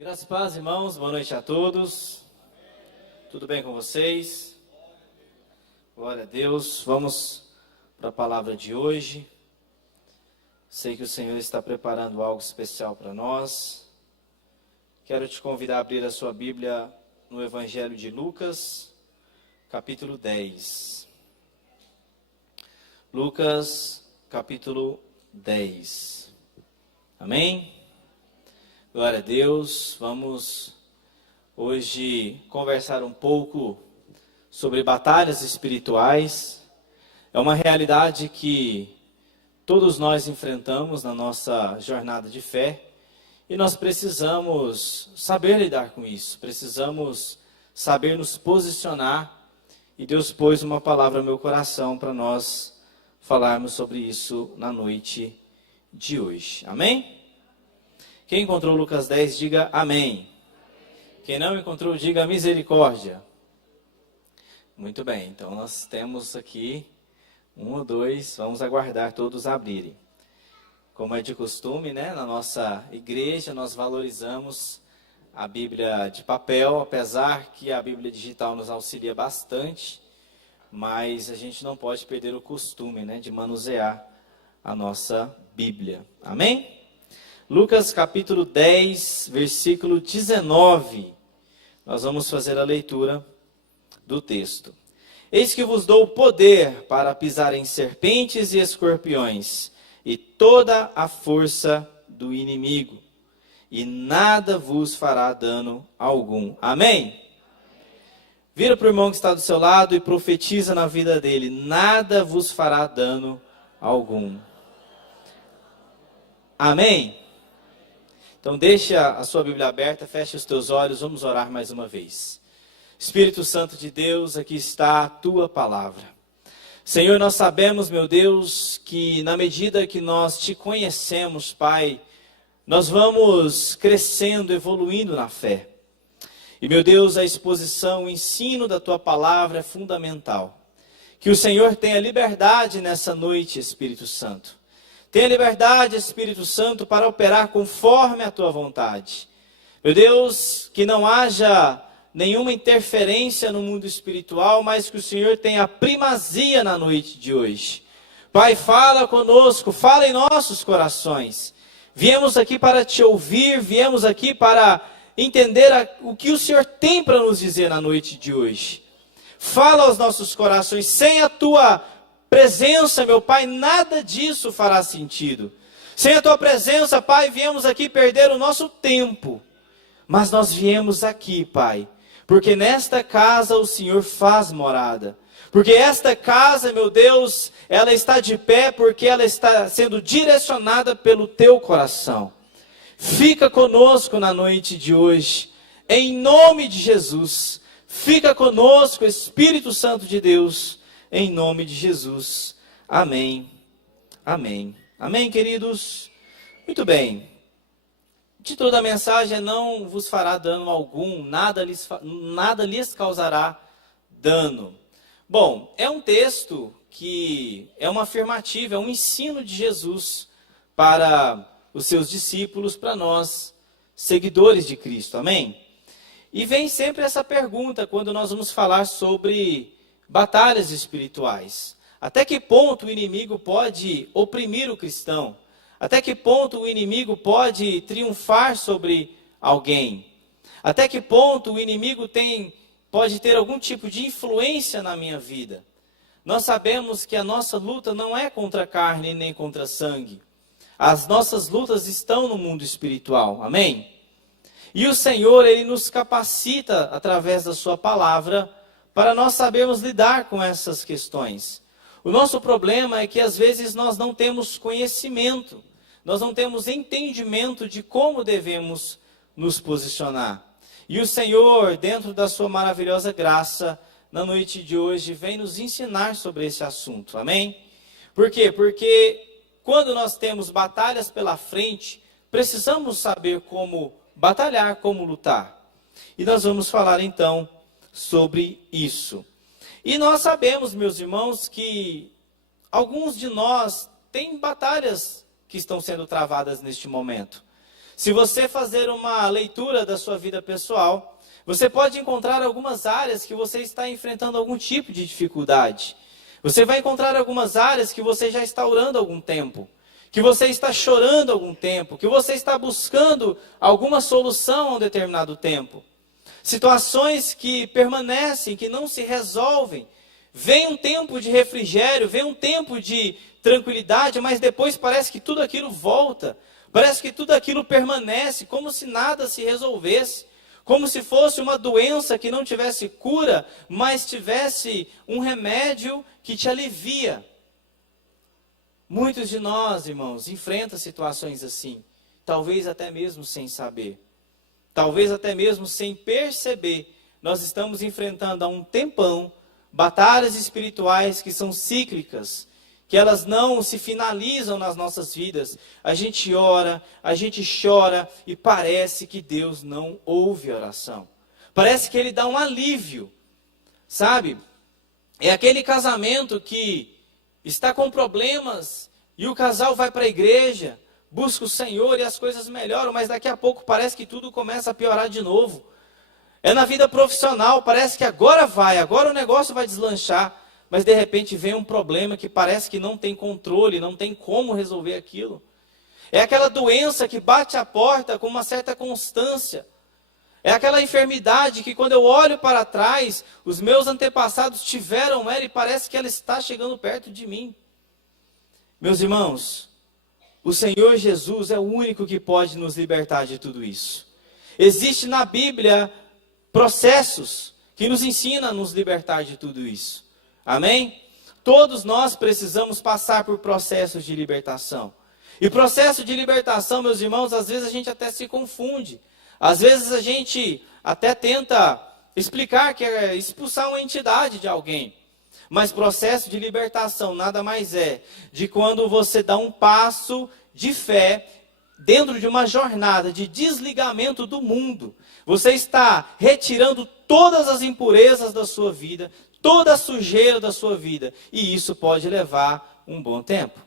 Graças e paz, irmãos, boa noite a todos. Tudo bem com vocês? Glória a Deus. Vamos para a palavra de hoje. Sei que o Senhor está preparando algo especial para nós. Quero te convidar a abrir a sua Bíblia no Evangelho de Lucas, capítulo 10. Lucas, capítulo 10. Amém? Glória a Deus. Vamos hoje conversar um pouco sobre batalhas espirituais. É uma realidade que todos nós enfrentamos na nossa jornada de fé e nós precisamos saber lidar com isso. Precisamos saber nos posicionar e Deus pôs uma palavra no meu coração para nós falarmos sobre isso na noite de hoje. Amém? Quem encontrou Lucas 10, diga amém. Quem não encontrou, diga misericórdia. Muito bem, então nós temos aqui um ou dois, vamos aguardar todos abrirem. Como é de costume, né, na nossa igreja nós valorizamos a Bíblia de papel, apesar que a Bíblia digital nos auxilia bastante, mas a gente não pode perder o costume, né, de manusear a nossa Bíblia. Amém? Lucas capítulo 10, versículo 19, nós vamos fazer a leitura do texto. Eis que vos dou poder para pisar em serpentes e escorpiões, e toda a força do inimigo, e nada vos fará dano algum. Amém? Vira para o irmão que está do seu lado e profetiza na vida dele, nada vos fará dano algum. Amém? Então deixa a sua Bíblia aberta, feche os teus olhos, vamos orar mais uma vez. Espírito Santo de Deus, aqui está a tua palavra. Senhor, nós sabemos, meu Deus, que na medida que nós te conhecemos, Pai, nós vamos crescendo, evoluindo na fé. E, meu Deus, a exposição, o ensino da tua palavra é fundamental. Que o Senhor tenha liberdade nessa noite, Espírito Santo. Tenha liberdade, Espírito Santo, para operar conforme a tua vontade. Meu Deus, que não haja nenhuma interferência no mundo espiritual, mas que o Senhor tenha primazia na noite de hoje. Pai, fala conosco, fala em nossos corações. Viemos aqui para te ouvir, viemos aqui para entender o que o Senhor tem para nos dizer na noite de hoje. Fala aos nossos corações, sem a tua presença, meu Pai, nada disso fará sentido. Sem a tua presença, Pai, viemos aqui perder o nosso tempo. Mas nós viemos aqui, Pai, porque nesta casa o Senhor faz morada. Porque esta casa, meu Deus, ela está de pé porque ela está sendo direcionada pelo teu coração. Fica conosco na noite de hoje, em nome de Jesus. Fica conosco, Espírito Santo de Deus, em nome de Jesus. Amém. Amém. Amém, queridos? Muito bem. O título da mensagem é não vos fará dano algum, nada lhes causará dano. Bom, é um texto que é uma afirmativa, é um ensino de Jesus para os seus discípulos, para nós, seguidores de Cristo. Amém? E vem sempre essa pergunta quando nós vamos falar sobre batalhas espirituais. Até que ponto o inimigo pode oprimir o cristão? Até que ponto o inimigo pode triunfar sobre alguém? Até que ponto o inimigo pode ter algum tipo de influência na minha vida? Nós sabemos que a nossa luta não é contra a carne nem contra sangue. As nossas lutas estão no mundo espiritual. Amém? E o Senhor, Ele nos capacita através da sua palavra para nós sabermos lidar com essas questões. O nosso problema é que às vezes nós não temos conhecimento, nós não temos entendimento de como devemos nos posicionar. E o Senhor, dentro da sua maravilhosa graça, na noite de hoje, vem nos ensinar sobre esse assunto. Amém? Por quê? Porque quando nós temos batalhas pela frente, precisamos saber como batalhar, como lutar. E nós vamos falar então sobre isso. E nós sabemos, meus irmãos, que alguns de nós têm batalhas que estão sendo travadas neste momento. Se você fazer uma leitura da sua vida pessoal, você pode encontrar algumas áreas que você está enfrentando algum tipo de dificuldade. Você vai encontrar algumas áreas que você já está orando há algum tempo, que você está chorando há algum tempo, que você está buscando alguma solução a um determinado tempo. Situações que permanecem, que não se resolvem. Vem um tempo de refrigério, vem um tempo de tranquilidade, mas depois parece que tudo aquilo volta. Parece que tudo aquilo permanece, como se nada se resolvesse. Como se fosse uma doença que não tivesse cura, mas tivesse um remédio que te alivia. Muitos de nós, irmãos, enfrentam situações assim. Talvez até mesmo sem saber. Talvez até mesmo sem perceber. Nós estamos enfrentando há um tempão batalhas espirituais que são cíclicas, que elas não se finalizam nas nossas vidas. A gente ora, a gente chora e parece que Deus não ouve a oração. Parece que Ele dá um alívio, sabe? É aquele casamento que está com problemas e o casal vai para a igreja, busca o Senhor e as coisas melhoram, mas daqui a pouco parece que tudo começa a piorar de novo. É na vida profissional, parece que agora o negócio vai deslanchar. Mas de repente vem um problema que parece que não tem controle, não tem como resolver aquilo. É aquela doença que bate a porta com uma certa constância. É aquela enfermidade que quando eu olho para trás, os meus antepassados tiveram ela e parece que ela está chegando perto de mim. Meus irmãos, o Senhor Jesus é o único que pode nos libertar de tudo isso. Existe na Bíblia processos que nos ensinam a nos libertar de tudo isso. Amém? Todos nós precisamos passar por processos de libertação. E processo de libertação, meus irmãos, às vezes a gente até se confunde. Às vezes a gente até tenta explicar que é expulsar uma entidade de alguém. Mas processo de libertação nada mais é de quando você dá um passo de fé dentro de uma jornada de desligamento do mundo. Você está retirando todas as impurezas da sua vida, toda a sujeira da sua vida. E isso pode levar um bom tempo.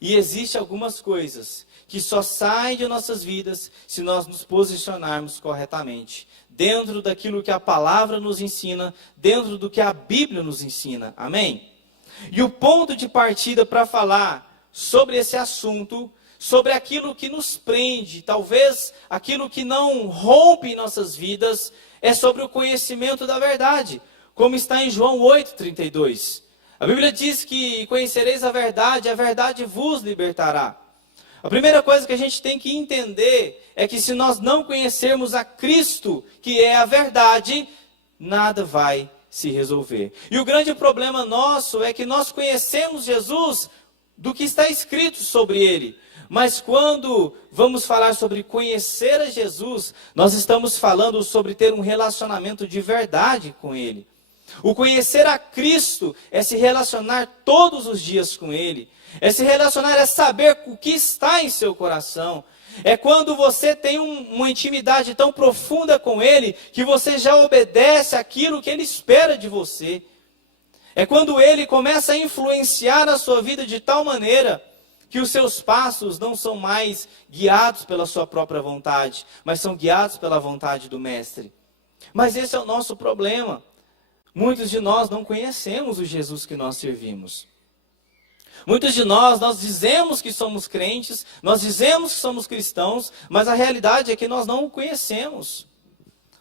E existem algumas coisas que só saem de nossas vidas se nós nos posicionarmos corretamente. Dentro daquilo que a palavra nos ensina, dentro do que a Bíblia nos ensina. Amém? E o ponto de partida para falar sobre esse assunto, sobre aquilo que nos prende, talvez aquilo que não rompe em nossas vidas, é sobre o conhecimento da verdade. Como está em João 8,32. A Bíblia diz que conhecereis a verdade vos libertará. A primeira coisa que a gente tem que entender é que se nós não conhecermos a Cristo, que é a verdade, nada vai se resolver. E o grande problema nosso é que nós conhecemos Jesus do que está escrito sobre Ele. Mas quando vamos falar sobre conhecer a Jesus, nós estamos falando sobre ter um relacionamento de verdade com Ele. O conhecer a Cristo é se relacionar todos os dias com Ele. É se relacionar, é saber o que está em seu coração. É quando você tem uma intimidade tão profunda com Ele, que você já obedece aquilo que Ele espera de você. É quando Ele começa a influenciar a sua vida de tal maneira que os seus passos não são mais guiados pela sua própria vontade, mas são guiados pela vontade do Mestre. Mas esse é o nosso problema. Muitos de nós não conhecemos o Jesus que nós servimos. Muitos de nós dizemos que somos crentes, nós dizemos que somos cristãos, mas a realidade é que nós não o conhecemos.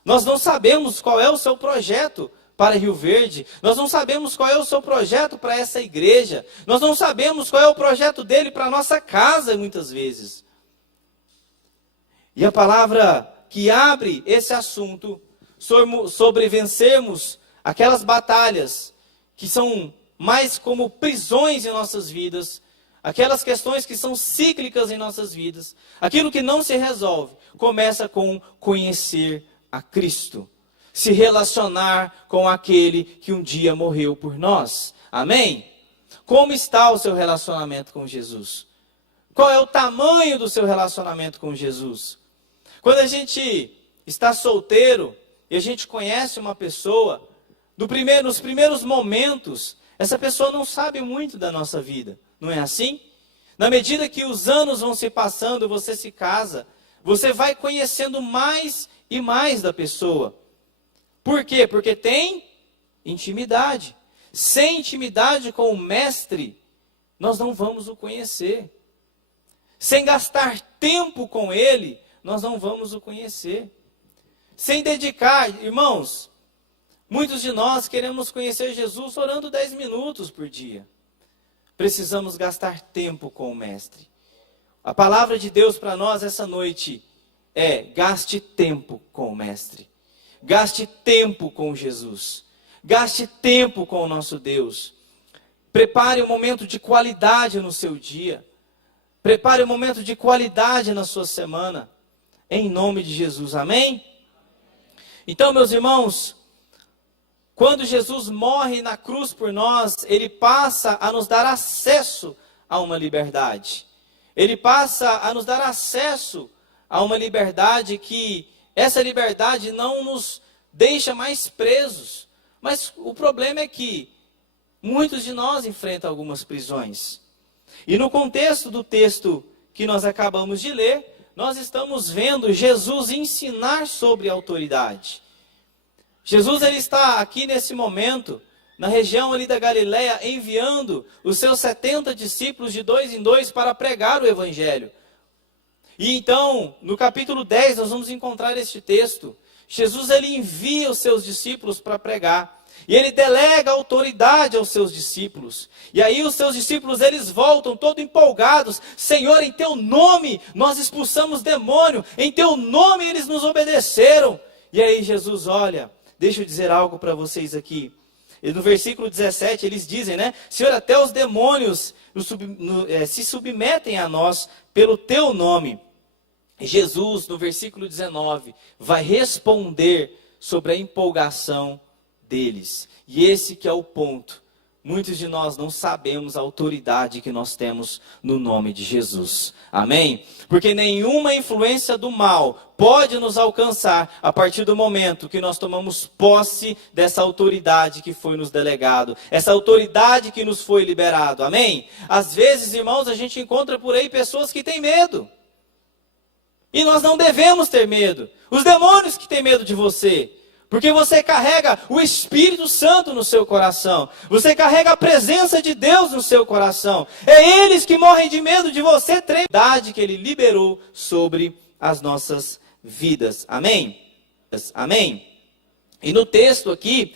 Nós não sabemos qual é o seu projeto para Rio Verde, nós não sabemos qual é o seu projeto para essa igreja, nós não sabemos qual é o projeto dele para a nossa casa, muitas vezes. E a palavra que abre esse assunto sobre vencermos aquelas batalhas que são mais como prisões em nossas vidas, aquelas questões que são cíclicas em nossas vidas, aquilo que não se resolve, começa com conhecer a Cristo, se relacionar com aquele que um dia morreu por nós. Amém? Como está o seu relacionamento com Jesus? Qual é o tamanho do seu relacionamento com Jesus? Quando a gente está solteiro e a gente conhece uma pessoa, nos primeiros momentos, essa pessoa não sabe muito da nossa vida. Não é assim? Na medida que os anos vão se passando, você se casa, você vai conhecendo mais e mais da pessoa. Por quê? Porque tem intimidade. Sem intimidade com o mestre, nós não vamos o conhecer. Sem gastar tempo com ele, nós não vamos o conhecer. Sem dedicar, irmãos, muitos de nós queremos conhecer Jesus orando 10 minutos por dia. Precisamos gastar tempo com o mestre. A palavra de Deus para nós essa noite é: gaste tempo com o mestre. Gaste tempo com Jesus. Gaste tempo com o nosso Deus. Prepare um momento de qualidade no seu dia. Prepare um momento de qualidade na sua semana. Em nome de Jesus, amém? Então, meus irmãos, quando Jesus morre na cruz por nós, ele passa a nos dar acesso a uma liberdade. Ele passa a nos dar acesso a uma liberdade que, essa liberdade não nos deixa mais presos. Mas o problema é que muitos de nós enfrentam algumas prisões. E no contexto do texto que nós acabamos de ler, nós estamos vendo Jesus ensinar sobre autoridade. Jesus ele está aqui nesse momento, na região ali da Galileia, enviando os seus 70 discípulos de 2 em 2 para pregar o Evangelho. E então, no capítulo 10, nós vamos encontrar este texto. Jesus ele envia os seus discípulos para pregar. E ele delega autoridade aos seus discípulos. E aí os seus discípulos, eles voltam todos empolgados. Senhor, em teu nome nós expulsamos demônio. Em teu nome eles nos obedeceram. E aí Jesus, olha, deixa eu dizer algo para vocês aqui. E no versículo 17 eles dizem, né? Senhor, até os demônios se submetem a nós pelo teu nome. E Jesus, no versículo 19, vai responder sobre a empolgação deles. E esse que é o ponto. Muitos de nós não sabemos a autoridade que nós temos no nome de Jesus. Amém? Porque nenhuma influência do mal pode nos alcançar a partir do momento que nós tomamos posse dessa autoridade que foi nos delegado. Essa autoridade que nos foi liberado. Amém? Às vezes, irmãos, a gente encontra por aí pessoas que têm medo. E nós não devemos ter medo. Os demônios que têm medo de você. Porque você carrega o Espírito Santo no seu coração. Você carrega a presença de Deus no seu coração. É eles que morrem de medo de você. A autoridade que ele liberou sobre as nossas vidas. Amém? Amém? E no texto aqui,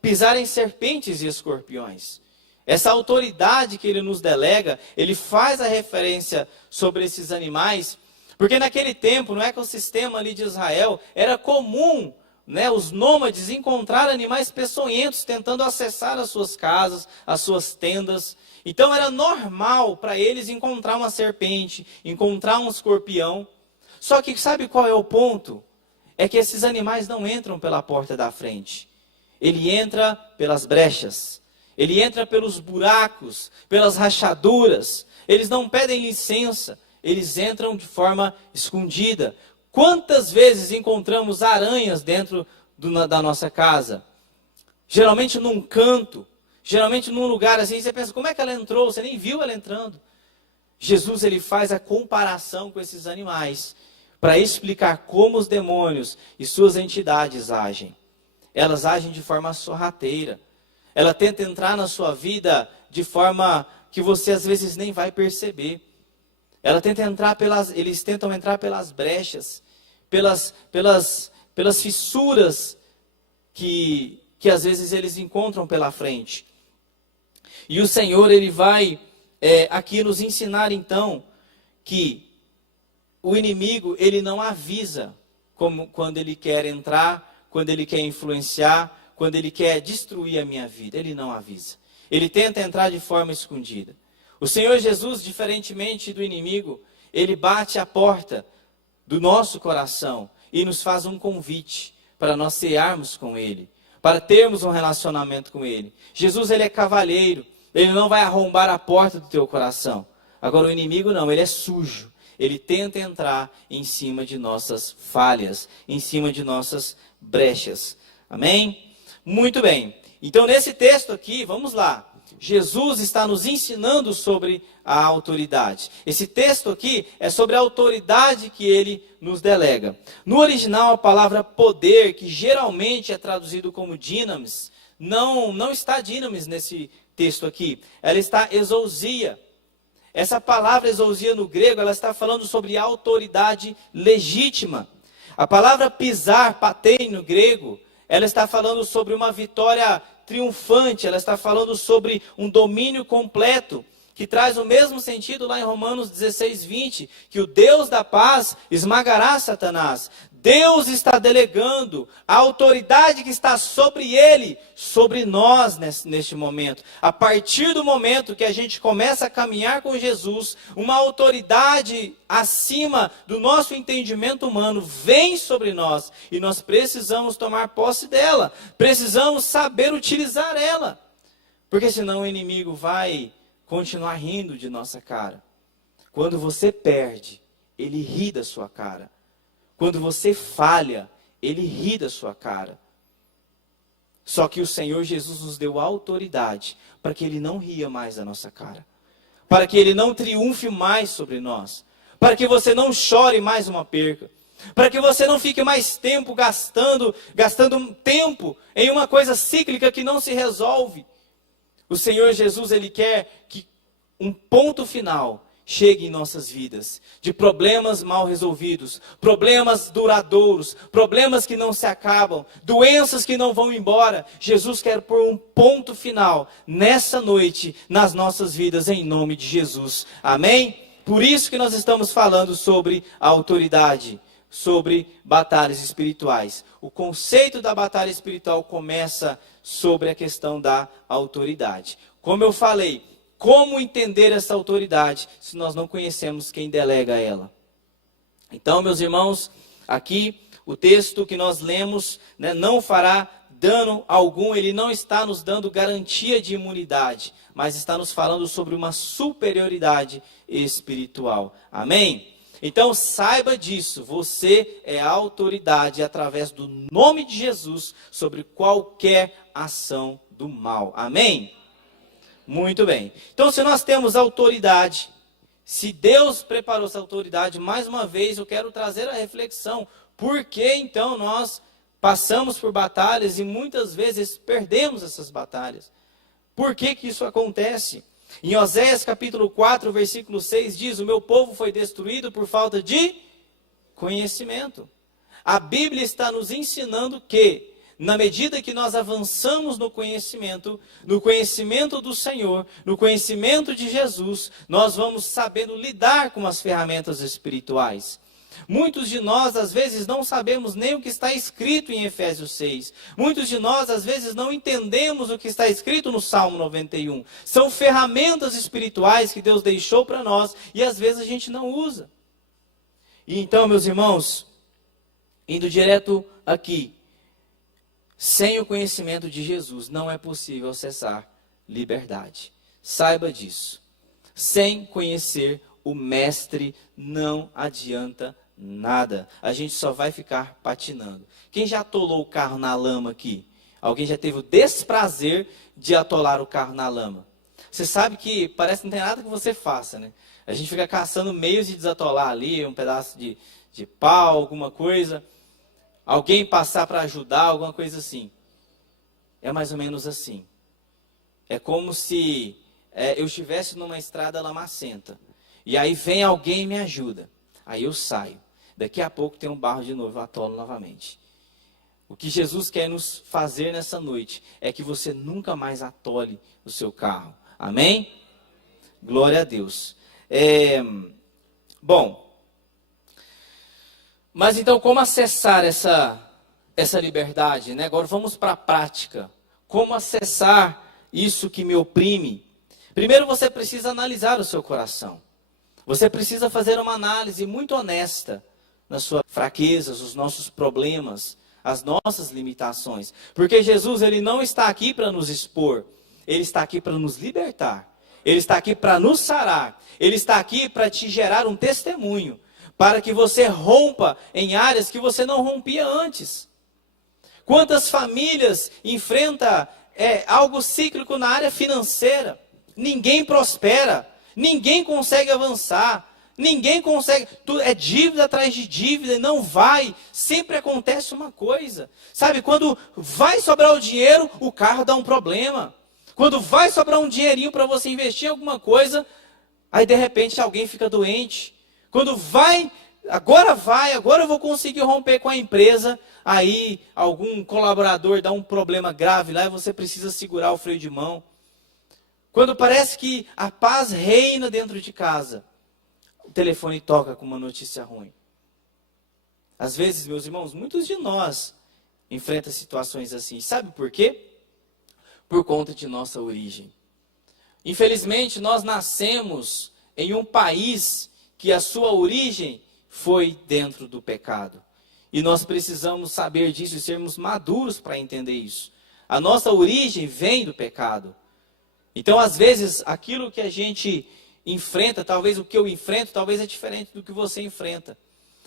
pisar em serpentes e escorpiões. Essa autoridade que ele nos delega, ele faz a referência sobre esses animais. Porque naquele tempo, no ecossistema ali de Israel, era comum, né, os nômades encontrar animais peçonhentos tentando acessar as suas casas, as suas tendas. Então era normal para eles encontrar uma serpente, encontrar um escorpião. Só que sabe qual é o ponto? É que esses animais não entram pela porta da frente. Ele entra pelas brechas. Ele entra pelos buracos, pelas rachaduras. Eles não pedem licença. Eles entram de forma escondida. Quantas vezes encontramos aranhas dentro da nossa casa? Geralmente num canto, geralmente num lugar assim, você pensa, como é que ela entrou? Você nem viu ela entrando. Jesus ele faz a comparação com esses animais, para explicar como os demônios e suas entidades agem. Elas agem de forma sorrateira. Ela tenta entrar na sua vida de forma que você às vezes nem vai perceber. Eles tentam entrar pelas brechas, pelas fissuras que às vezes eles encontram pela frente. E o Senhor, ele vai aqui nos ensinar então que o inimigo, ele não avisa quando ele quer entrar, quando ele quer influenciar, quando ele quer destruir a minha vida. Ele não avisa. Ele tenta entrar de forma escondida. O Senhor Jesus, diferentemente do inimigo, ele bate a porta do nosso coração e nos faz um convite para nós cearmos com ele, para termos um relacionamento com ele. Jesus, ele é cavalheiro, ele não vai arrombar a porta do teu coração. Agora o inimigo não, ele é sujo. Ele tenta entrar em cima de nossas falhas, em cima de nossas brechas. Amém? Muito bem. Então nesse texto aqui, vamos lá. Jesus está nos ensinando sobre a autoridade. Esse texto aqui é sobre a autoridade que ele nos delega. No original, a palavra poder, que geralmente é traduzido como dinamis, não está dinamis nesse texto aqui. Ela está exousia. Essa palavra exousia no grego, ela está falando sobre autoridade legítima. A palavra pisar, patei no grego, ela está falando sobre uma vitória triunfante, ela está falando sobre um domínio completo, que traz o mesmo sentido lá em Romanos 16, 20, que o Deus da paz esmagará Satanás. Deus está delegando a autoridade que está sobre ele, sobre nós neste momento. A partir do momento que a gente começa a caminhar com Jesus, uma autoridade acima do nosso entendimento humano vem sobre nós e nós precisamos tomar posse dela, precisamos saber utilizar ela, porque senão o inimigo vai continuar rindo de nossa cara. Quando você perde, ele ri da sua cara. Quando você falha, ele ri da sua cara. Só que o Senhor Jesus nos deu autoridade para que ele não ria mais da nossa cara. Para que ele não triunfe mais sobre nós. Para que você não chore mais uma perca. Para que você não fique mais tempo gastando tempo em uma coisa cíclica que não se resolve. O Senhor Jesus, ele quer que um ponto final chegue em nossas vidas, de problemas mal resolvidos, problemas duradouros, problemas que não se acabam, doenças que não vão embora. Jesus quer pôr um ponto final nessa noite, nas nossas vidas, em nome de Jesus. Amém? Por isso que nós estamos falando sobre a autoridade, sobre batalhas espirituais. O conceito da batalha espiritual começa sobre a questão da autoridade. Como eu falei, como entender essa autoridade se nós não conhecemos quem delega ela? Então, meus irmãos, aqui o texto que nós lemos, não fará dano algum, ele não está nos dando garantia de imunidade, mas está nos falando sobre uma superioridade espiritual. Amém? Então saiba disso, você é a autoridade através do nome de Jesus sobre qualquer ação do mal. Amém? Muito bem. Então, se nós temos autoridade, se Deus preparou essa autoridade, mais uma vez eu quero trazer a reflexão. Por que então nós passamos por batalhas e muitas vezes perdemos essas batalhas? Por que isso acontece? Em Oséias capítulo 4, versículo 6 diz: o meu povo foi destruído por falta de conhecimento. A Bíblia está nos ensinando que, na medida que nós avançamos no conhecimento do Senhor, no conhecimento de Jesus, nós vamos sabendo lidar com as ferramentas espirituais. Muitos de nós, às vezes, não sabemos nem o que está escrito em Efésios 6. Muitos de nós, às vezes, não entendemos o que está escrito no Salmo 91. São ferramentas espirituais que Deus deixou para nós e, às vezes, a gente não usa. E então, meus irmãos, indo direto aqui, sem o conhecimento de Jesus, não é possível acessar liberdade. Saiba disso. Sem conhecer o Mestre, não adianta nada. A gente só vai ficar patinando. Quem já atolou o carro na lama aqui? Alguém já teve o desprazer de atolar o carro na lama? Você sabe que parece que não tem nada que você faça, né? A gente fica caçando meios de desatolar ali, um pedaço de pau, alguma coisa. Alguém passar para ajudar, alguma coisa assim. É mais ou menos assim. É como se eu estivesse numa estrada lamacenta. E aí vem alguém e me ajuda. Aí eu saio. Daqui a pouco tem um barro de novo, eu atolo novamente. O que Jesus quer nos fazer nessa noite é que você nunca mais atole o seu carro. Amém? Glória a Deus. Bom, mas então como acessar essa liberdade? Né? Agora vamos para a prática. Como acessar isso que me oprime? Primeiro você precisa analisar o seu coração. Você precisa fazer uma análise muito honesta nas suas fraquezas, os nossos problemas, as nossas limitações. Porque Jesus, ele não está aqui para nos expor. Ele está aqui para nos libertar. Ele está aqui para nos sarar. Ele está aqui para te gerar um testemunho. Para que você rompa em áreas que você não rompia antes. Quantas famílias enfrentam algo cíclico na área financeira. Ninguém prospera, ninguém consegue avançar, ninguém consegue, é dívida atrás de dívida e não vai. Sempre acontece uma coisa, sabe? Quando vai sobrar o dinheiro, o carro dá um problema. Quando vai sobrar um dinheirinho para você investir em alguma coisa, aí de repente alguém fica doente. Quando agora eu vou conseguir romper com a empresa, aí algum colaborador dá um problema grave lá e você precisa segurar o freio de mão. Quando parece que a paz reina dentro de casa, o telefone toca com uma notícia ruim. Às vezes, meus irmãos, muitos de nós enfrentam situações assim. Sabe por quê? Por conta de nossa origem. Infelizmente, nós nascemos em um país que a sua origem foi dentro do pecado. E nós precisamos saber disso e sermos maduros para entender isso. A nossa origem vem do pecado. Então, às vezes, aquilo que a gente enfrenta, talvez o que eu enfrento, talvez é diferente do que você enfrenta.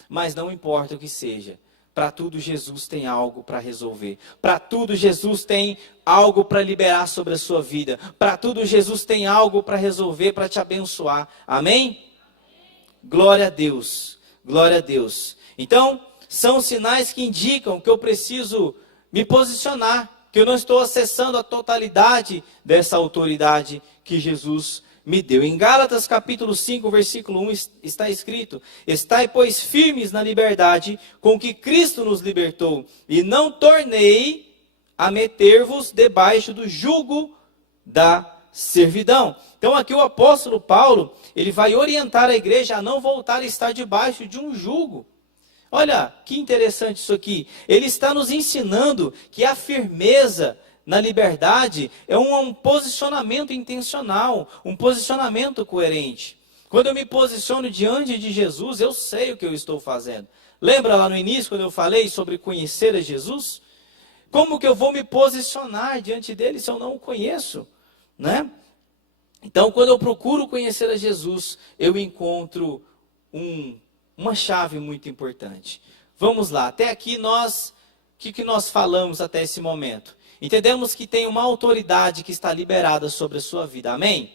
Mas não importa o que seja. Para tudo Jesus tem algo para resolver. Para tudo Jesus tem algo para liberar sobre a sua vida. Para tudo Jesus tem algo para resolver, para te abençoar. Amém? Glória a Deus. Glória a Deus. Então, são sinais que indicam que eu preciso me posicionar, que eu não estou acessando a totalidade dessa autoridade que Jesus me deu. Em Gálatas capítulo 5, versículo 1 está escrito: estai, pois, firmes na liberdade com que Cristo nos libertou, e não tornei a meter-vos debaixo do jugo da servidão. Então aqui o apóstolo Paulo, ele vai orientar a igreja a não voltar a estar debaixo de um jugo. Olha, que interessante isso aqui. Ele está nos ensinando que a firmeza na liberdade é um posicionamento intencional, um posicionamento coerente. Quando eu me posiciono diante de Jesus, eu sei o que eu estou fazendo. Lembra lá no início, quando eu falei sobre conhecer a Jesus? Como que eu vou me posicionar diante dele se eu não o conheço? Né? Então, quando eu procuro conhecer a Jesus, eu encontro uma chave muito importante. Vamos lá, até aqui o que nós falamos até esse momento? Entendemos que tem uma autoridade que está liberada sobre a sua vida, amém?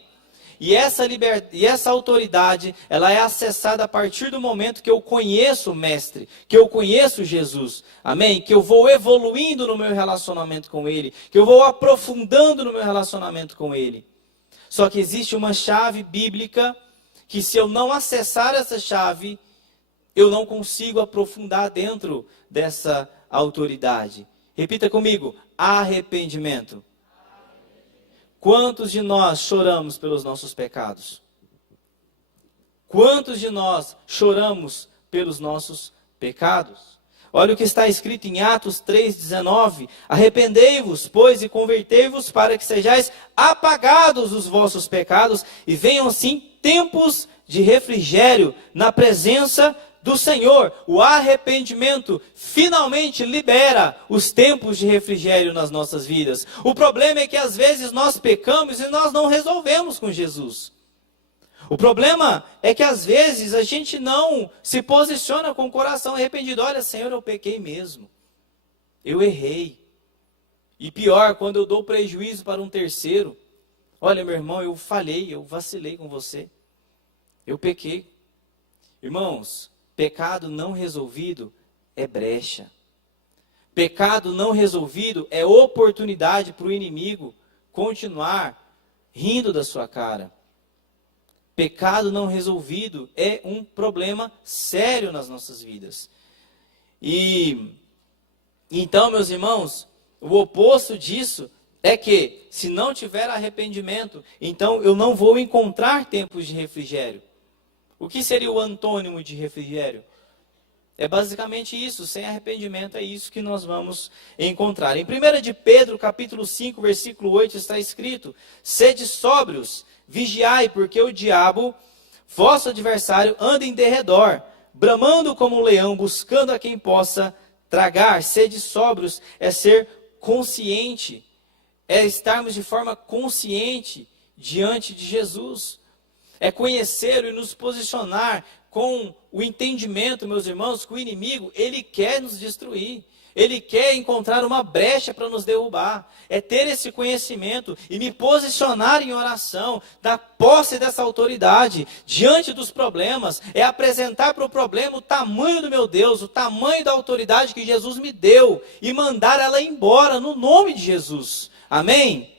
E essa autoridade, ela é acessada a partir do momento que eu conheço o Mestre, que eu conheço Jesus, amém? Que eu vou evoluindo no meu relacionamento com Ele, que eu vou aprofundando no meu relacionamento com Ele. Só que existe uma chave bíblica que, se eu não acessar essa chave, eu não consigo aprofundar dentro dessa autoridade. Repita comigo: arrependimento. Quantos de nós choramos pelos nossos pecados? Quantos de nós choramos pelos nossos pecados? Olha o que está escrito em Atos 3,19. Arrependei-vos, pois, e convertei-vos para que sejais apagados os vossos pecados e venham sim tempos de refrigério na presença do Senhor. O arrependimento finalmente libera os tempos de refrigério nas nossas vidas. O problema é que às vezes nós pecamos e nós não resolvemos com Jesus. O problema é que às vezes a gente não se posiciona com o coração arrependido. Olha, Senhor, eu pequei mesmo. Eu errei. E pior, quando eu dou prejuízo para um terceiro. Olha, meu irmão, eu falhei, eu vacilei com você. Eu pequei. Irmãos, pecado não resolvido é brecha. Pecado não resolvido é oportunidade para o inimigo continuar rindo da sua cara. Pecado não resolvido é um problema sério nas nossas vidas. E então, meus irmãos, o oposto disso é que, se não tiver arrependimento, então eu não vou encontrar tempos de refrigério. O que seria o antônimo de refrigério? É basicamente isso, sem arrependimento, é isso que nós vamos encontrar. Em 1 de Pedro, capítulo 5, versículo 8, está escrito: sede sóbrios, vigiai, porque o diabo, vosso adversário, anda em derredor, bramando como um leão, buscando a quem possa tragar. Sede sóbrios é ser consciente, é estarmos de forma consciente diante de Jesus. É conhecer e nos posicionar com o entendimento, meus irmãos, que o inimigo, ele quer nos destruir. Ele quer encontrar uma brecha para nos derrubar. É ter esse conhecimento e me posicionar em oração, dar posse dessa autoridade diante dos problemas. É apresentar para o problema o tamanho do meu Deus, o tamanho da autoridade que Jesus me deu e mandar ela embora no nome de Jesus. Amém?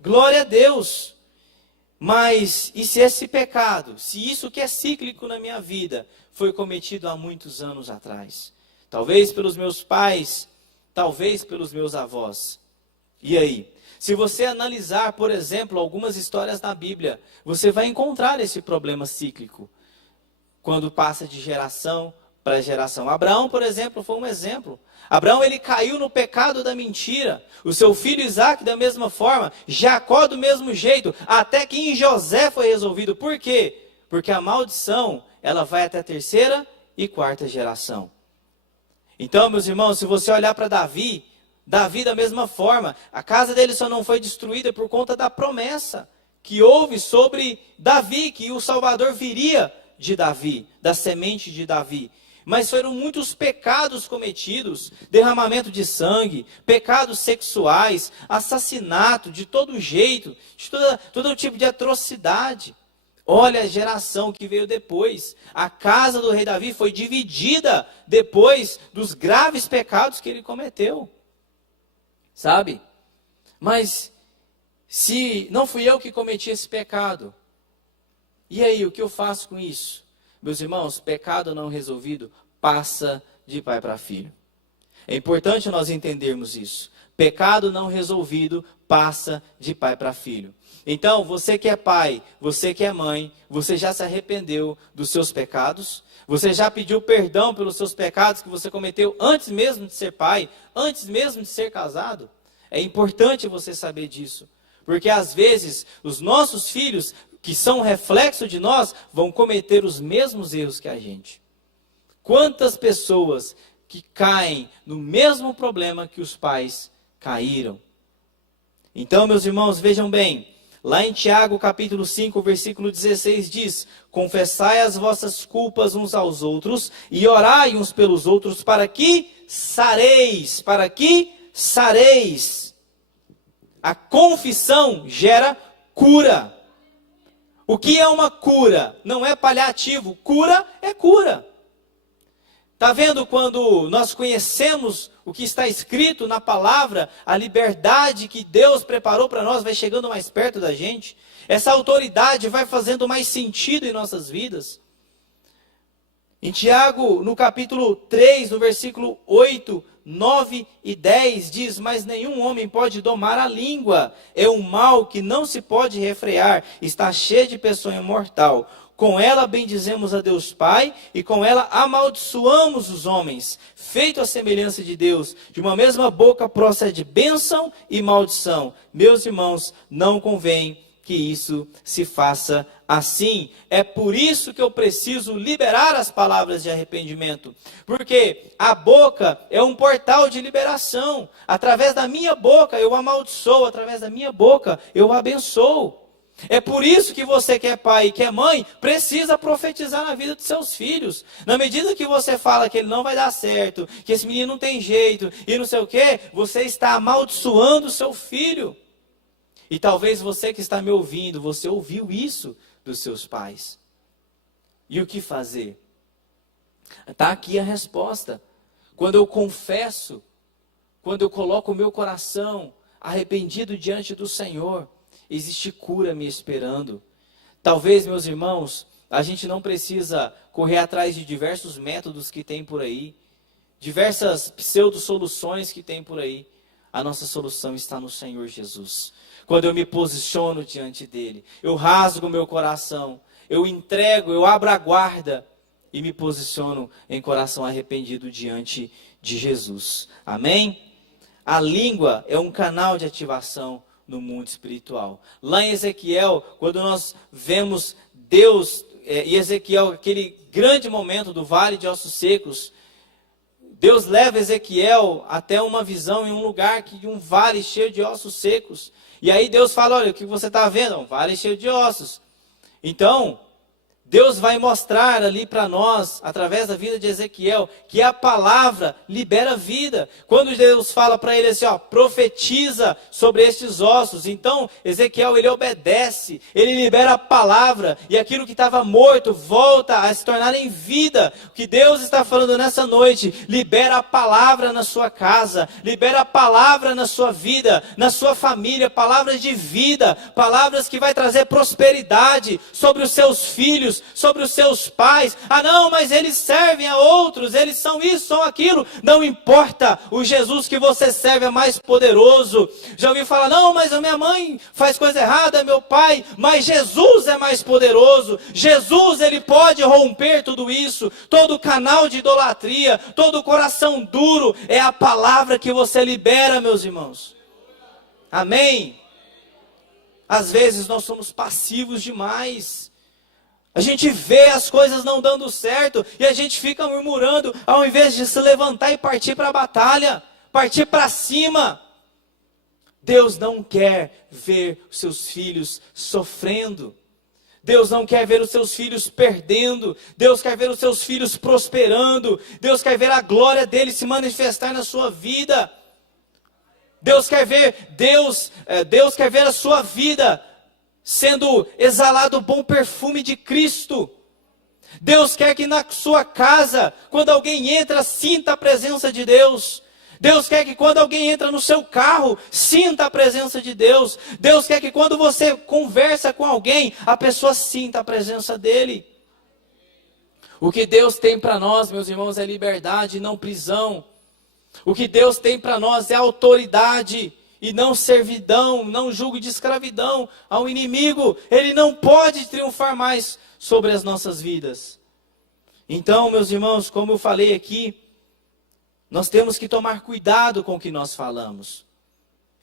Glória a Deus. Mas e se esse pecado, se isso que é cíclico na minha vida, foi cometido há muitos anos atrás? Talvez pelos meus pais, talvez pelos meus avós. E aí? Se você analisar, por exemplo, algumas histórias na Bíblia, você vai encontrar esse problema cíclico. Quando passa de geração para geração. Abraão, por exemplo, foi um exemplo. Abraão, ele caiu no pecado da mentira. O seu filho Isaac da mesma forma. Jacó do mesmo jeito. Até que em José foi resolvido. Por quê? Porque a maldição, ela vai até a terceira e quarta geração. Então, meus irmãos, se você olhar para Davi da mesma forma, a casa dele só não foi destruída por conta da promessa que houve sobre Davi, que o Salvador viria de Davi, da semente de Davi. Mas foram muitos pecados cometidos, derramamento de sangue, pecados sexuais, assassinato de todo jeito, de todo tipo de atrocidade. Olha a geração que veio depois. A casa do rei Davi foi dividida depois dos graves pecados que ele cometeu. Sabe? Mas se não fui eu que cometi esse pecado, e aí, o que eu faço com isso? Meus irmãos, pecado não resolvido passa de pai para filho. É importante nós entendermos isso. Pecado não resolvido passa de pai para filho. Então, você que é pai, você que é mãe, você já se arrependeu dos seus pecados? Você já pediu perdão pelos seus pecados que você cometeu antes mesmo de ser pai, antes mesmo de ser casado? É importante você saber disso. Porque às vezes, os nossos filhos, que são reflexo de nós, vão cometer os mesmos erros que a gente. Quantas pessoas que caem no mesmo problema que os pais caíram? Então, meus irmãos, vejam bem. Lá em Tiago, capítulo 5, versículo 16, diz: confessai as vossas culpas uns aos outros e orai uns pelos outros para que sareis. Para que sareis. A confissão gera cura. O que é uma cura? Não é paliativo. Cura é cura. Está vendo quando nós conhecemos o que está escrito na palavra, a liberdade que Deus preparou para nós vai chegando mais perto da gente? Essa autoridade vai fazendo mais sentido em nossas vidas. Em Tiago, no capítulo 3, no versículo 8, 9 e 10, diz: mas nenhum homem pode domar a língua, é um mal que não se pode refrear, está cheio de peçonha mortal. Com ela bendizemos a Deus Pai, e com ela amaldiçoamos os homens. Feito a semelhança de Deus, de uma mesma boca procede bênção e maldição. Meus irmãos, não convém que isso se faça assim. É por isso que eu preciso liberar as palavras de arrependimento. Porque a boca é um portal de liberação. Através da minha boca eu amaldiçoo, através da minha boca eu abençoo. É por isso que você que é pai e que é mãe, precisa profetizar na vida dos seus filhos. Na medida que você fala que ele não vai dar certo, que esse menino não tem jeito, e não sei o quê, você está amaldiçoando o seu filho. E talvez você que está me ouvindo, você ouviu isso dos seus pais. E o que fazer? Está aqui a resposta. Quando eu confesso, quando eu coloco o meu coração arrependido diante do Senhor, existe cura me esperando. Talvez, meus irmãos, a gente não precisa correr atrás de diversos métodos que tem por aí, diversas pseudo-soluções que tem por aí. A nossa solução está no Senhor Jesus. Quando eu me posiciono diante dele, eu rasgo o meu coração, eu entrego, eu abro a guarda e me posiciono em coração arrependido diante de Jesus. Amém? A língua é um canal de ativação no mundo espiritual. Lá em Ezequiel, quando nós vemos Deus e Ezequiel, aquele grande momento do vale de ossos secos, Deus leva Ezequiel até uma visão em um lugar, um vale cheio de ossos secos. E aí Deus fala: olha, o que você está vendo? Um vale cheio de ossos. Então, Deus vai mostrar ali para nós, através da vida de Ezequiel, que a palavra libera vida. Quando Deus fala para ele assim, ó, profetiza sobre estes ossos. Então, Ezequiel, ele obedece, ele libera a palavra, e aquilo que estava morto volta a se tornar em vida. O que Deus está falando nessa noite, libera a palavra na sua casa, libera a palavra na sua vida, na sua família, palavras de vida, palavras que vai trazer prosperidade sobre os seus filhos, sobre os seus pais. Ah não, mas eles servem a outros, eles são isso, são aquilo. Não importa, o Jesus que você serve é mais poderoso. Já ouvi falar, não, mas a minha mãe faz coisa errada, meu pai, mas Jesus é mais poderoso. Jesus, ele pode romper tudo isso, todo canal de idolatria, todo coração duro. É a palavra que você libera, meus irmãos. Amém? Às vezes nós somos passivos demais. A gente vê as coisas não dando certo e a gente fica murmurando, ao invés de se levantar e partir para a batalha, partir para cima. Deus não quer ver os seus filhos sofrendo. Deus não quer ver os seus filhos perdendo. Deus quer ver os seus filhos prosperando. Deus quer ver a glória dele se manifestar na sua vida. Deus quer ver a sua vida sendo exalado o bom perfume de Cristo. Deus quer que na sua casa, quando alguém entra, sinta a presença de Deus. Deus quer que quando alguém entra no seu carro, sinta a presença de Deus. Deus quer que quando você conversa com alguém, a pessoa sinta a presença dele. O que Deus tem para nós, meus irmãos, é liberdade, não prisão. O que Deus tem para nós é autoridade e não servidão, não jugo de escravidão ao inimigo. Ele não pode triunfar mais sobre as nossas vidas. Então, meus irmãos, como eu falei aqui, nós temos que tomar cuidado com o que nós falamos.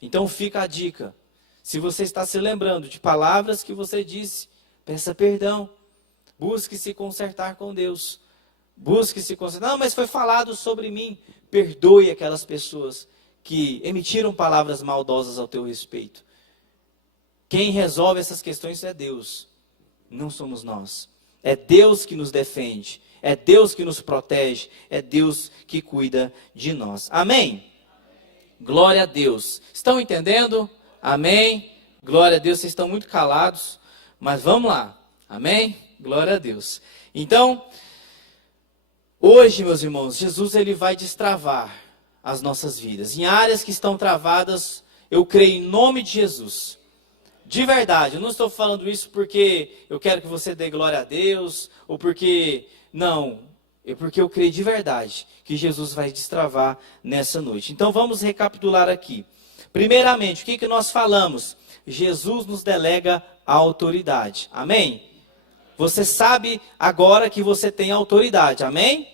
Então fica a dica. Se você está se lembrando de palavras que você disse, peça perdão. Busque se consertar com Deus. Busque se consertar. Não, mas foi falado sobre mim. Perdoe aquelas pessoas que emitiram palavras maldosas ao teu respeito. Quem resolve essas questões é Deus, não somos nós. É Deus que nos defende, é Deus que nos protege, é Deus que cuida de nós. Amém? Glória a Deus. Estão entendendo? Amém? Glória a Deus, vocês estão muito calados, mas vamos lá. Amém? Glória a Deus. Então, hoje, meus irmãos, Jesus ele vai destravar as nossas vidas. Em áreas que estão travadas, eu creio em nome de Jesus. De verdade, eu não estou falando isso porque eu quero que você dê glória a Deus, ou porque... Não, é porque eu creio de verdade que Jesus vai destravar nessa noite. Então vamos recapitular aqui. Primeiramente, o que nós falamos? Jesus nos delega a autoridade. Amém? Você sabe agora que você tem autoridade. Amém?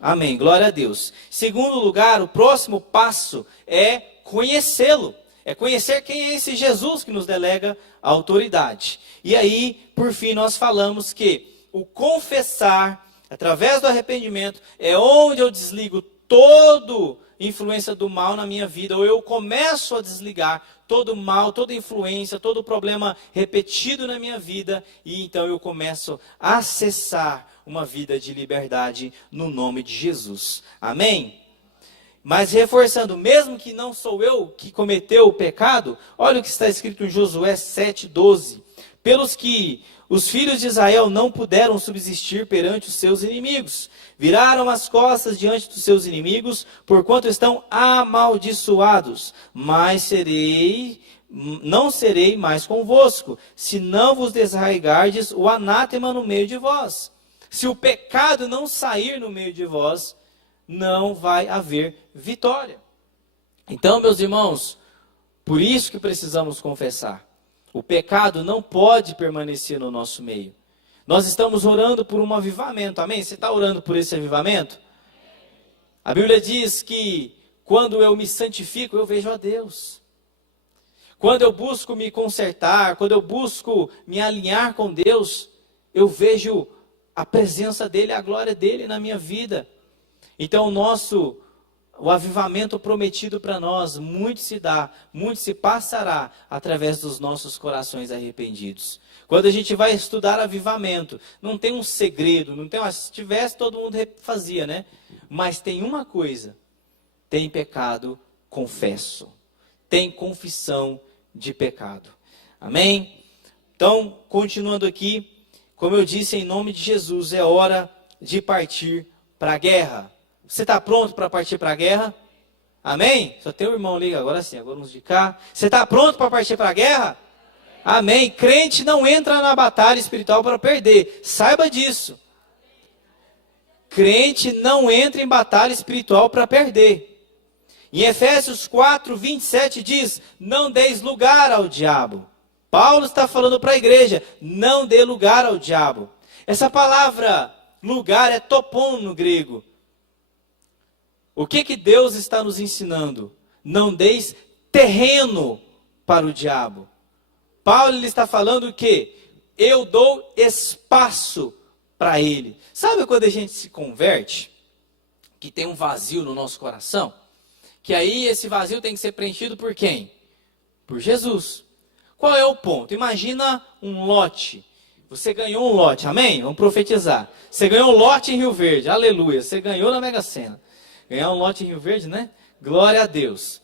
Amém, glória a Deus. Segundo lugar, o próximo passo é conhecê-lo. É conhecer quem é esse Jesus que nos delega a autoridade. E aí, por fim, nós falamos que o confessar, através do arrependimento, é onde eu desligo toda influência do mal na minha vida, ou eu começo a desligar todo mal, toda influência, todo problema repetido na minha vida, e então eu começo a acessar uma vida de liberdade no nome de Jesus. Amém? Mas reforçando, mesmo que não sou eu que cometeu o pecado, olha o que está escrito em Josué 7,12. Pelos que os filhos de Israel não puderam subsistir perante os seus inimigos, viraram as costas diante dos seus inimigos, porquanto estão amaldiçoados. Mas não serei mais convosco, se não vos desarraigardes o anátema no meio de vós. Se o pecado não sair no meio de vós, não vai haver vitória. Então, meus irmãos, por isso que precisamos confessar. O pecado não pode permanecer no nosso meio. Nós estamos orando por um avivamento, amém? Você está orando por esse avivamento? A Bíblia diz que quando eu me santifico, eu vejo a Deus. Quando eu busco me consertar, quando eu busco me alinhar com Deus, eu vejo a presença dEle, a glória dEle na minha vida. Então, o avivamento prometido para nós, muito se dá, muito se passará através dos nossos corações arrependidos. Quando a gente vai estudar avivamento, não tem um segredo, não tem, se tivesse todo mundo fazia, né? Mas tem uma coisa, tem pecado, confesso. Tem confissão de pecado. Amém? Então, continuando aqui, como eu disse, em nome de Jesus, é hora de partir para a guerra. Você está pronto para partir para a guerra? Amém? Só tem o irmão ali, agora sim, agora uns de cá. Você está pronto para partir para a guerra? Amém. Crente não entra na batalha espiritual para perder. Saiba disso. Crente não entra em batalha espiritual para perder. Em Efésios 4, 27 diz, não deis lugar ao diabo. Paulo está falando para a igreja, não dê lugar ao diabo. Essa palavra lugar é topon no grego. O que Deus está nos ensinando? Não deis terreno para o diabo. Paulo ele está falando que eu dou espaço para ele. Sabe quando a gente se converte, que tem um vazio no nosso coração? Que aí esse vazio tem que ser preenchido por quem? Por Jesus. Qual é o ponto? Imagina um lote. Você ganhou um lote, amém? Vamos profetizar. Você ganhou um lote em Rio Verde, aleluia. Você ganhou na Mega Sena. Ganhar um lote em Rio Verde, né? Glória a Deus.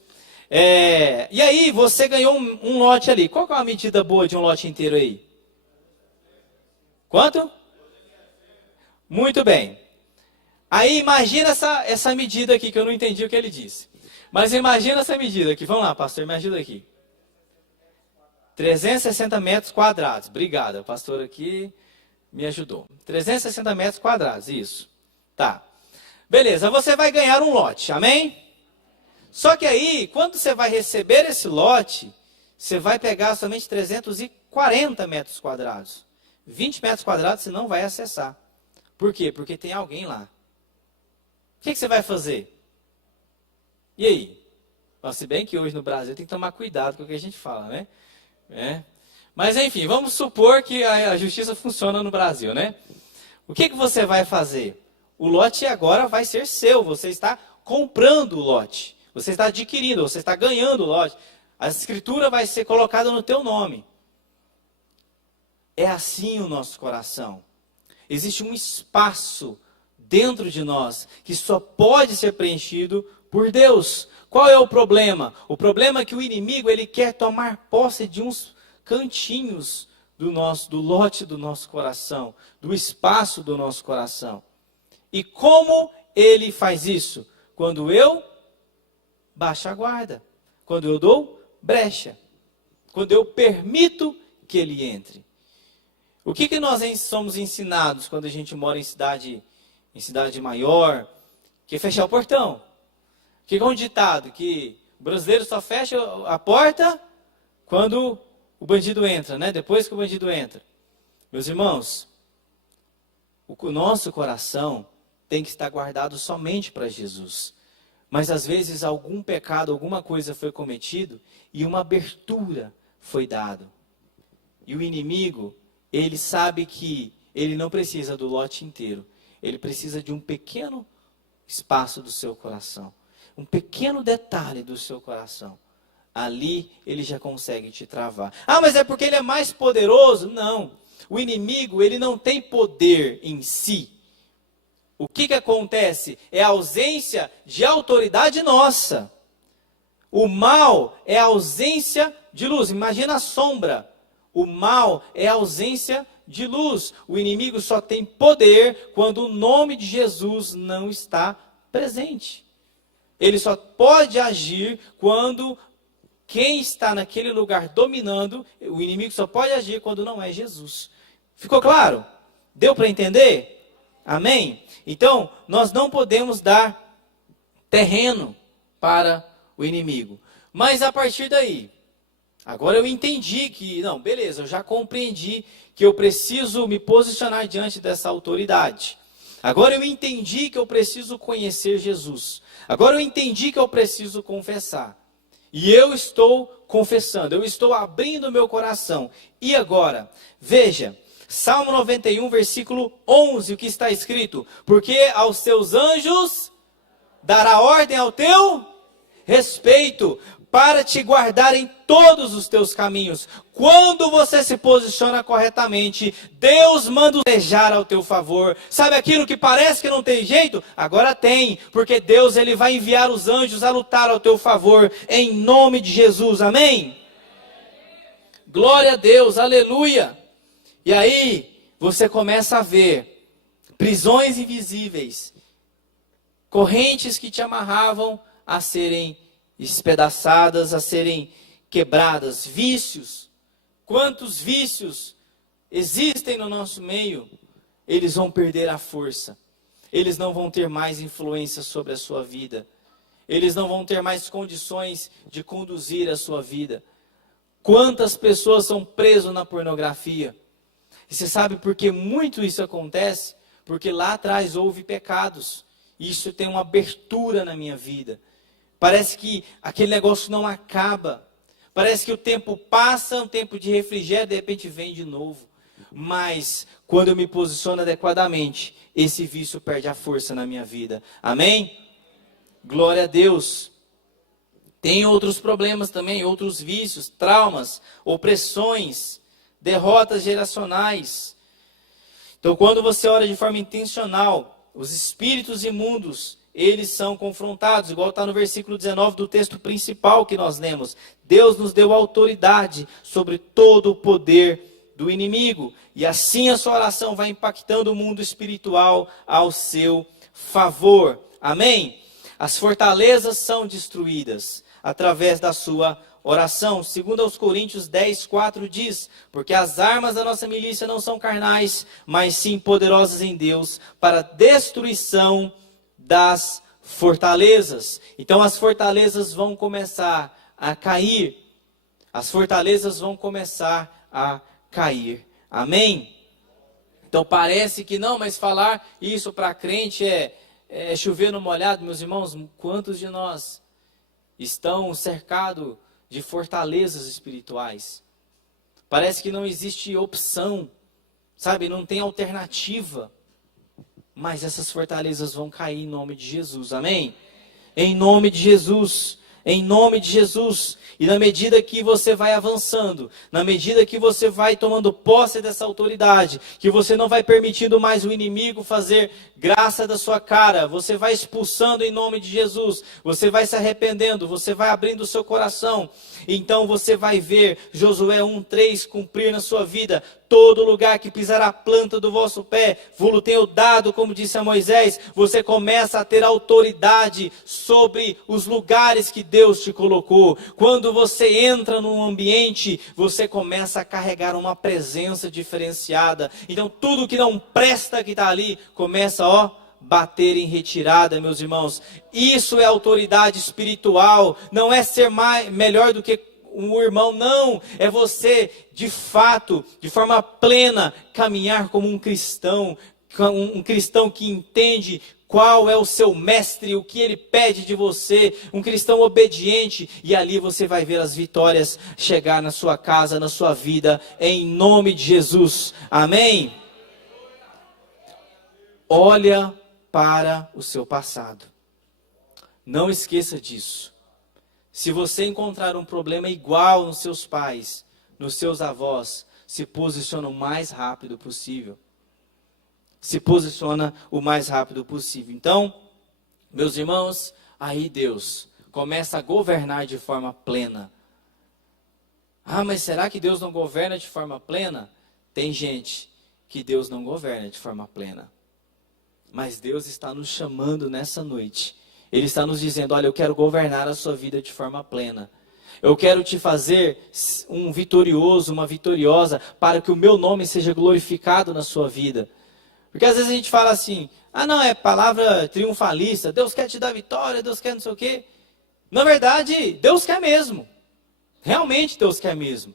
E aí, você ganhou um lote ali. Qual que é uma medida boa de um lote inteiro aí? Quanto? Muito bem. Aí, imagina essa medida aqui, que eu não entendi o que ele disse. Mas imagina essa medida aqui. Vamos lá, pastor, me ajuda aqui. 360 metros quadrados. Obrigado, o pastor aqui me ajudou. 360 metros quadrados, isso. Tá. Beleza, você vai ganhar um lote, amém? Só que aí, quando você vai receber esse lote, você vai pegar somente 340 metros quadrados. 20 metros quadrados você não vai acessar. Por quê? Porque tem alguém lá. O que você vai fazer? E aí? Se bem que hoje no Brasil tem que tomar cuidado com o que a gente fala, né? Mas enfim, vamos supor que a justiça funciona no Brasil, né? O que você vai fazer? O lote agora vai ser seu, você está comprando o lote. Você está adquirindo, você está ganhando o lote. A escritura vai ser colocada no teu nome. É assim o nosso coração. Existe um espaço dentro de nós que só pode ser preenchido por Deus. Qual é o problema? O problema é que o inimigo ele quer tomar posse de uns cantinhos do lote do nosso coração, do espaço do nosso coração. E como ele faz isso? Quando eu baixo a guarda, quando eu dou brecha, quando eu permito que ele entre. O que nós somos ensinados quando a gente mora em cidade maior? Que é fechar o portão. Que é um ditado, que o brasileiro só fecha a porta quando o bandido entra, né? Depois que o bandido entra. Meus irmãos, o nosso coração tem que estar guardado somente para Jesus. Mas às vezes algum pecado, alguma coisa foi cometido e uma abertura foi dada. E o inimigo, ele sabe que ele não precisa do lote inteiro. Ele precisa de um pequeno espaço do seu coração. Um pequeno detalhe do seu coração. Ali ele já consegue te travar. Mas é porque ele é mais poderoso? Não. O inimigo, ele não tem poder em si. O que acontece? É a ausência de autoridade nossa. O mal é a ausência de luz. Imagina a sombra. O mal é a ausência de luz. O inimigo só tem poder quando o nome de Jesus não está presente. Ele só pode agir quando quem está naquele lugar dominando, o inimigo só pode agir quando não é Jesus. Ficou claro? Deu para entender? Amém? Então, nós não podemos dar terreno para o inimigo. Mas a partir daí, agora eu entendi que, não, beleza, eu já compreendi que eu preciso me posicionar diante dessa autoridade. Agora eu entendi que eu preciso conhecer Jesus. Agora eu entendi que eu preciso confessar. E eu estou confessando, eu estou abrindo o meu coração. E agora, veja, Salmo 91, versículo 11, o que está escrito? Porque aos seus anjos dará ordem ao teu respeito, para te guardar em todos os teus caminhos. Quando você se posiciona corretamente, Deus manda desejar ao teu favor. Sabe aquilo que parece que não tem jeito? Agora tem, porque Deus ele vai enviar os anjos a lutar ao teu favor, em nome de Jesus, amém? Glória a Deus, aleluia! E aí, você começa a ver prisões invisíveis, correntes que te amarravam a serem despedaçadas, a serem quebradas, vícios. Quantos vícios existem no nosso meio? Eles vão perder a força. Eles não vão ter mais influência sobre a sua vida. Eles não vão ter mais condições de conduzir a sua vida. Quantas pessoas são presas na pornografia? E você sabe por que muito isso acontece? Porque lá atrás houve pecados. Isso tem uma abertura na minha vida. Parece que aquele negócio não acaba. Parece que o tempo passa, um tempo de refrigério, de repente vem de novo. Mas, quando eu me posiciono adequadamente, esse vício perde a força na minha vida. Amém? Glória a Deus. Tem outros problemas também, outros vícios, traumas, opressões, derrotas geracionais. Então, quando você ora de forma intencional, os espíritos imundos, eles são confrontados, igual está no versículo 19 do texto principal que nós lemos. Deus nos deu autoridade sobre todo o poder do inimigo. E assim a sua oração vai impactando o mundo espiritual ao seu favor. Amém? As fortalezas são destruídas através da sua oração. Segundo aos Coríntios 10:4 diz: porque as armas da nossa milícia não são carnais, mas sim poderosas em Deus para destruição das fortalezas. Então as fortalezas vão começar a cair. As fortalezas vão começar a cair. Amém? Então parece que não, mas falar isso para crente é chover no molhado, meus irmãos. Quantos de nós estão cercados de fortalezas espirituais? Parece que não existe opção, sabe? Não tem alternativa. Mas essas fortalezas vão cair em nome de Jesus, amém? Em nome de Jesus, em nome de Jesus. E na medida que você vai avançando, na medida que você vai tomando posse dessa autoridade, que você não vai permitindo mais o inimigo fazer graça da sua cara, você vai expulsando em nome de Jesus, você vai se arrependendo, você vai abrindo o seu coração, então você vai ver Josué 1:3 cumprir na sua vida. Todo lugar que pisar a planta do vosso pé, vos tenho dado, como disse a Moisés. Você começa a ter autoridade sobre os lugares que Deus te colocou. Quando você entra num ambiente, você começa a carregar uma presença diferenciada. Então tudo que não presta que está ali, começa bater em retirada, meus irmãos. Isso é autoridade espiritual, não é ser melhor do que um irmão, não, é você, de fato, de forma plena, caminhar como um cristão que entende qual é o seu mestre, o que ele pede de você, um cristão obediente, e ali você vai ver as vitórias chegar na sua casa, na sua vida, em nome de Jesus, amém? Olha para o seu passado, não esqueça disso. Se você encontrar um problema igual nos seus pais, nos seus avós, se posiciona o mais rápido possível. Se posiciona o mais rápido possível. Então, meus irmãos, aí Deus começa a governar de forma plena. Ah, mas será que Deus não governa de forma plena? Tem gente que Deus não governa de forma plena. Mas Deus está nos chamando nessa noite. Ele está nos dizendo, olha, eu quero governar a sua vida de forma plena. Eu quero te fazer um vitorioso, uma vitoriosa, para que o meu nome seja glorificado na sua vida. Porque às vezes a gente fala assim, ah não, é palavra triunfalista, Deus quer te dar vitória, Deus quer não sei o quê. Na verdade, Deus quer mesmo. Realmente Deus quer mesmo.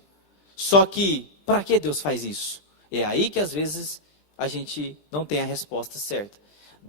Só que, para que Deus faz isso? É aí que às vezes a gente não tem a resposta certa.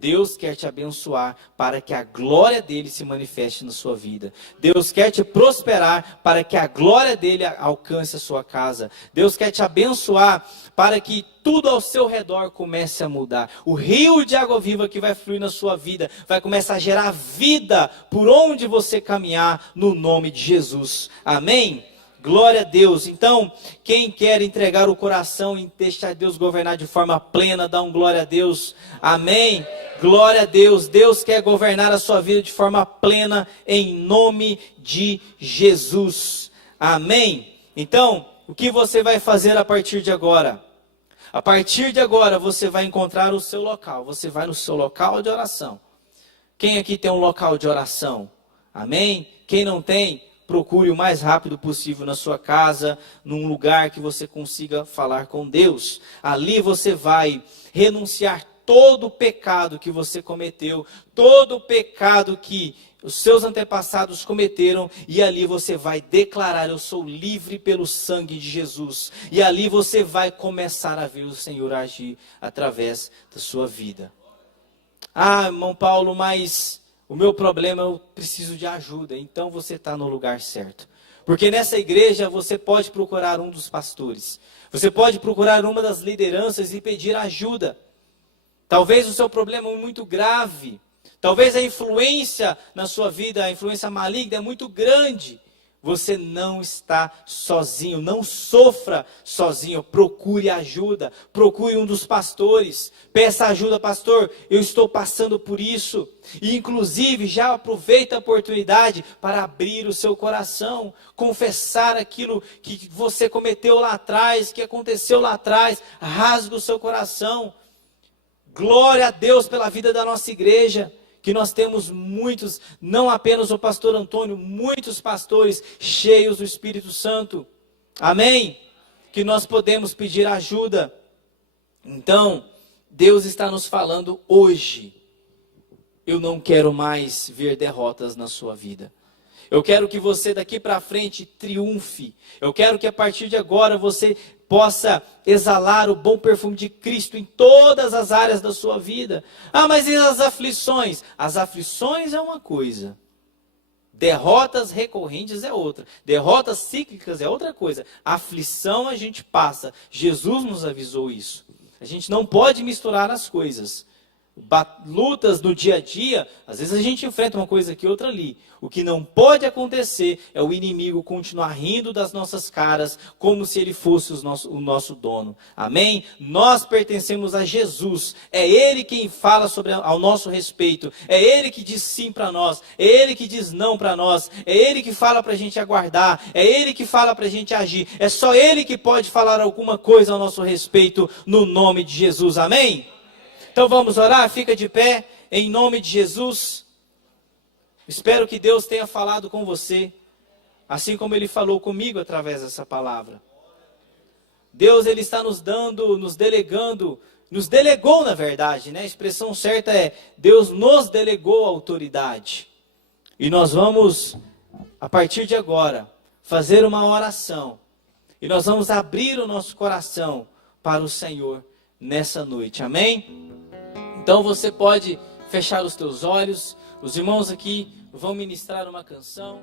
Deus quer te abençoar para que a glória dele se manifeste na sua vida. Deus quer te prosperar para que a glória dele alcance a sua casa. Deus quer te abençoar para que tudo ao seu redor comece a mudar. O rio de água viva que vai fluir na sua vida vai começar a gerar vida por onde você caminhar, no nome de Jesus. Amém? Glória a Deus. Então, quem quer entregar o coração e deixar Deus governar de forma plena, dá um glória a Deus. Amém? Glória a Deus. Deus quer governar a sua vida de forma plena, em nome de Jesus. Amém? Então, o que você vai fazer a partir de agora? A partir de agora, você vai encontrar o seu local. Você vai no seu local de oração. Quem aqui tem um local de oração? Amém? Quem não tem, procure o mais rápido possível na sua casa, num lugar que você consiga falar com Deus. Ali você vai renunciar todo o pecado que você cometeu, todo o pecado que os seus antepassados cometeram, e ali você vai declarar: eu sou livre pelo sangue de Jesus. E ali você vai começar a ver o Senhor agir através da sua vida. Ah, irmão Paulo, mas o meu problema, eu preciso de ajuda. Então você está no lugar certo. Porque nessa igreja você pode procurar um dos pastores. Você pode procurar uma das lideranças e pedir ajuda. Talvez o seu problema é muito grave. Talvez a influência na sua vida, a influência maligna é muito grande. Você não está sozinho, não sofra sozinho. Procure ajuda, procure um dos pastores. Peça ajuda: pastor, eu estou passando por isso. E inclusive já aproveita a oportunidade para abrir o seu coração, confessar aquilo que você cometeu lá atrás, que aconteceu lá atrás. Rasga o seu coração. Glória a Deus pela vida da nossa igreja, que nós temos muitos, não apenas o pastor Antônio, muitos pastores cheios do Espírito Santo. Amém? Que nós podemos pedir ajuda. Então, Deus está nos falando hoje: eu não quero mais ver derrotas na sua vida. Eu quero que você daqui para frente triunfe. Eu quero que a partir de agora você possa exalar o bom perfume de Cristo em todas as áreas da sua vida. Ah, mas e as aflições? As aflições é uma coisa. Derrotas recorrentes é outra. Derrotas cíclicas é outra coisa. Aflição a gente passa. Jesus nos avisou isso. A gente não pode misturar as coisas. Lutas no dia a dia, às vezes a gente enfrenta uma coisa aqui, outra ali. O que não pode acontecer é o inimigo continuar rindo das nossas caras, como se ele fosse o nosso dono. Amém? Nós pertencemos a Jesus. É Ele quem fala ao nosso respeito. É Ele que diz sim para nós. É Ele que diz não para nós. É Ele que fala para a gente aguardar. É Ele que fala para a gente agir. É só Ele que pode falar alguma coisa ao nosso respeito, no nome de Jesus. Amém? Então vamos orar, fica de pé, em nome de Jesus. Espero que Deus tenha falado com você, assim como Ele falou comigo através dessa palavra. Deus, Ele está nos dando, nos delegou na verdade, né? A expressão certa é: Deus nos delegou a autoridade. E nós vamos, a partir de agora, fazer uma oração. E nós vamos abrir o nosso coração para o Senhor nessa noite, amém? Então você pode fechar os teus olhos, os irmãos aqui vão ministrar uma canção.